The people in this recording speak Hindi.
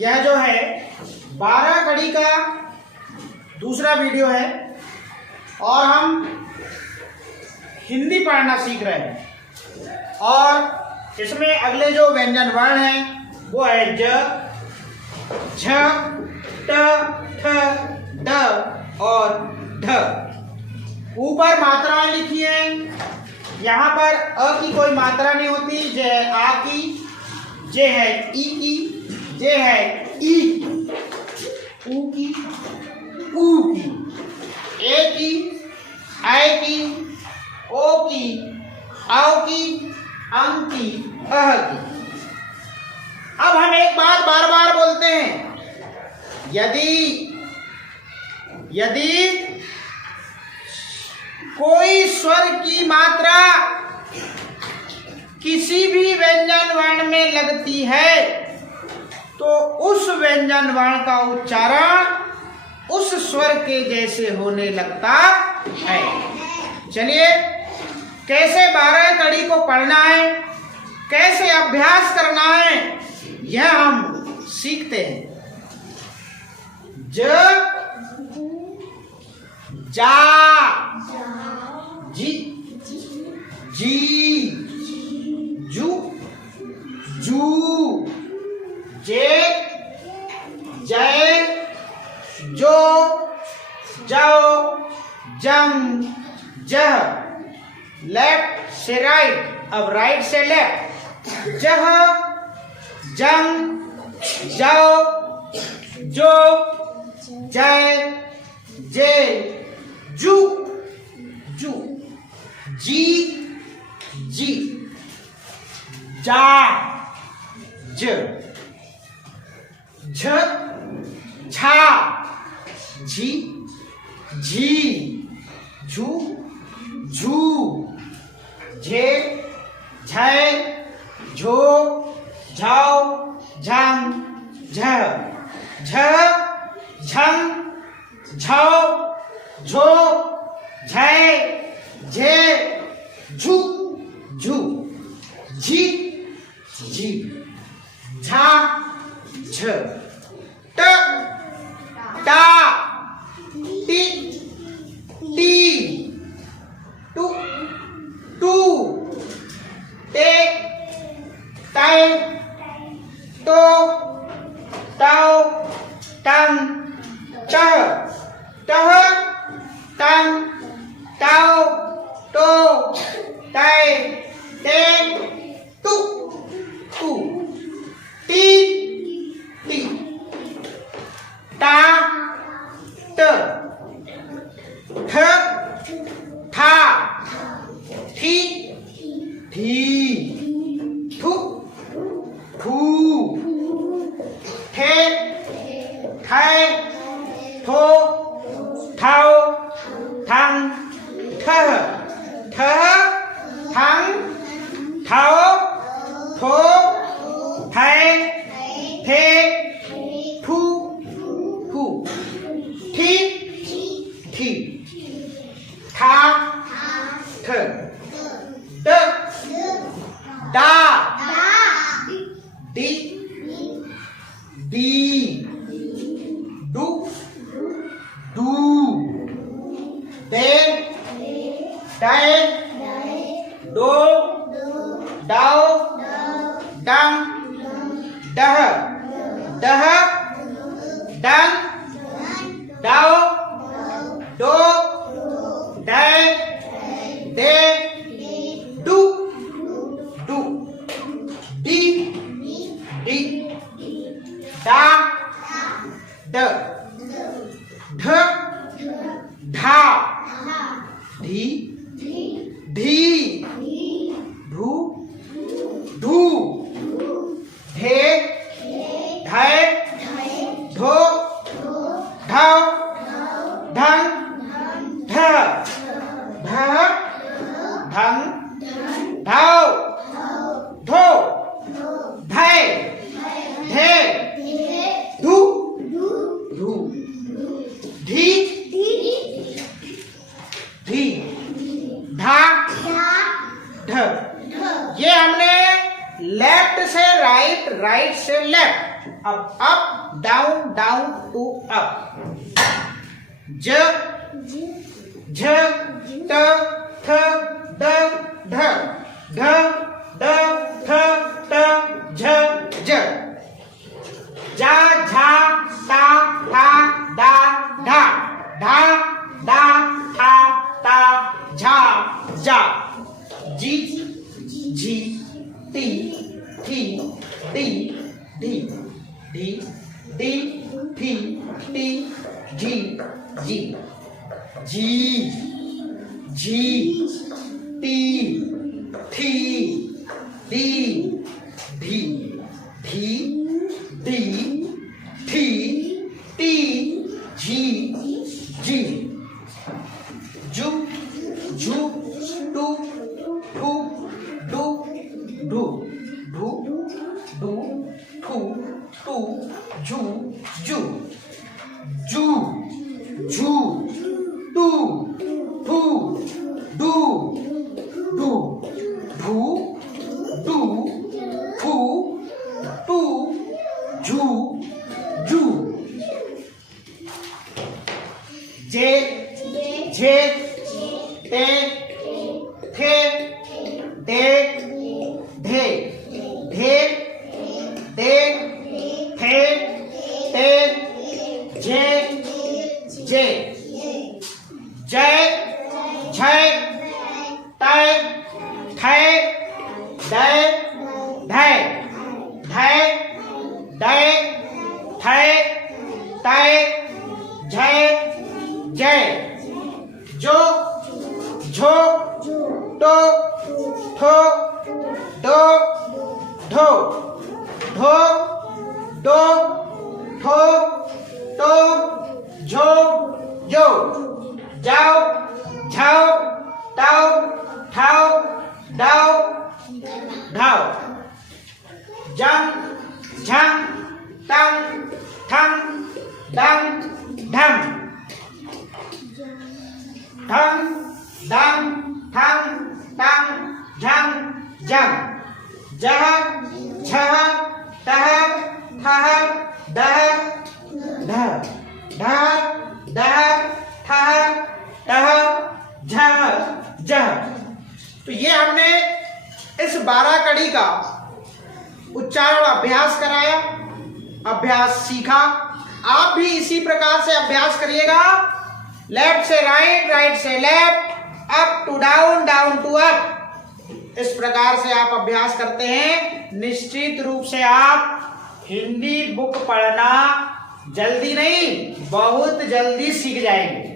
यह जो है 12 कड़ी का दूसरा वीडियो है और हम हिंदी पढ़ना सीख रहे हैं। और इसमें अगले जो व्यंजन वर्ण हैं वो है ज, झ, ट, ठ, ड और ढ। ऊपर मात्राएं लिखी हैं। यहाँ पर अ की कोई मात्रा नहीं होती। ज है आ की, जे है ई की, जे है ई की, ऊ की, ऊ की, ए की, ऐ की, ओ की, औ की, अं की, अह की। अब हम एक बात बार बार बोलते हैं, यदि कोई स्वर की मात्रा किसी भी व्यंजन वर्ण में लगती है तो उस व्यंजन वर्ण का उच्चारण उस स्वर के जैसे होने लगता है। चलिए कैसे 12 कड़ी को पढ़ना है, कैसे अभ्यास करना है, यह हम सीखते हैं। ज, जा, जी, जी, जू, जू, जे, जय, जो, जाओ, जंग, जह। लेफ्ट से राइट, अब राइट से लेफ्ट। जह, जंग, जाओ, जो, जय, जे, जू, जू, जी, जी, जा, ज, झ, झा, झी, झी, झू, झू, झे, झै, झो, झौ, झंग, झ, झ, झंग, झौ, झो, झै, झे, झू, झू, झी, झी, झा, झ, ट, टा, टी, टी, टू, टू, टे, तै, तो, तौ, तंग, तह, तह, तंग, तौ, तो, तै, ते, तु, तू, टी, टी, टा, ट, ठ, ठा, ठी, ठी, ठु, ठू, ठे, ठै, ठो, ठौ, ठंग, ठह, ठह, ठंग, ठौ, ठो, ठै, ठे, ठू, ठू, ठी, ठी, ठा, ठ, ड, डा, डी, डी, डू, डू, दे, दै, दो, दाओ, दंग, दह, दह, दंग, दाओ, दो, दै, दे, दू, डू, डी, डी, दा, ड, ढ, ढा, धी, धी, ढू, ढू, ढे, ढै, ढो, ढौ, ढंग, ढ, ढ, ढंग, ढौ, ढो, धै, धे, धू, धू, धी, धी, धा, ढ। ये हमने लेफ्ट से राइट, राइट से left up down down to up. ज झ ट थ ड ढ ढ ड थ ट झ झ। जा झा ता था दा ढा ढा दा था ता झा जा। जी झी टी थी डी ढी ढी डी थी टी झी जी। जी झी टी थी डी ढी ढी डी थी टी झी जी। जू झू टू ठू डू ढू ढू डू ठू टू झू जू। जू झू टू ठू डू ढू ढू डू ठू टू झू जू। जे झे ते थे दे ढे ढे दे थे ते जे जे। जय झय तय थे दय ढय ढय दय थे तय झय जय। जो झो टो ठो डो ढो ढो डो ठो टो झो जो। जाओ झाओ ताओ ठाओ डाओ ढाओ। जंग झंग तंग ठंग डंग ढंग ठंग डंग ठंग टंग झंग जंग। जह झह तह थह दह ढह ढह दह ठह टह झह जह। तो ये हमने इस 12 कड़ी का उच्चारण अभ्यास कराया, अभ्यास सीखा। आप भी इसी प्रकार से अभ्यास करिएगा। लेफ्ट से राइट, राइट से left, up to down, down to up. इस प्रकार से आप अभ्यास करते हैं, निश्चित रूप से आप हिंदी बुक पढ़ना जल्दी नहीं, बहुत जल्दी सीख जाएंगे।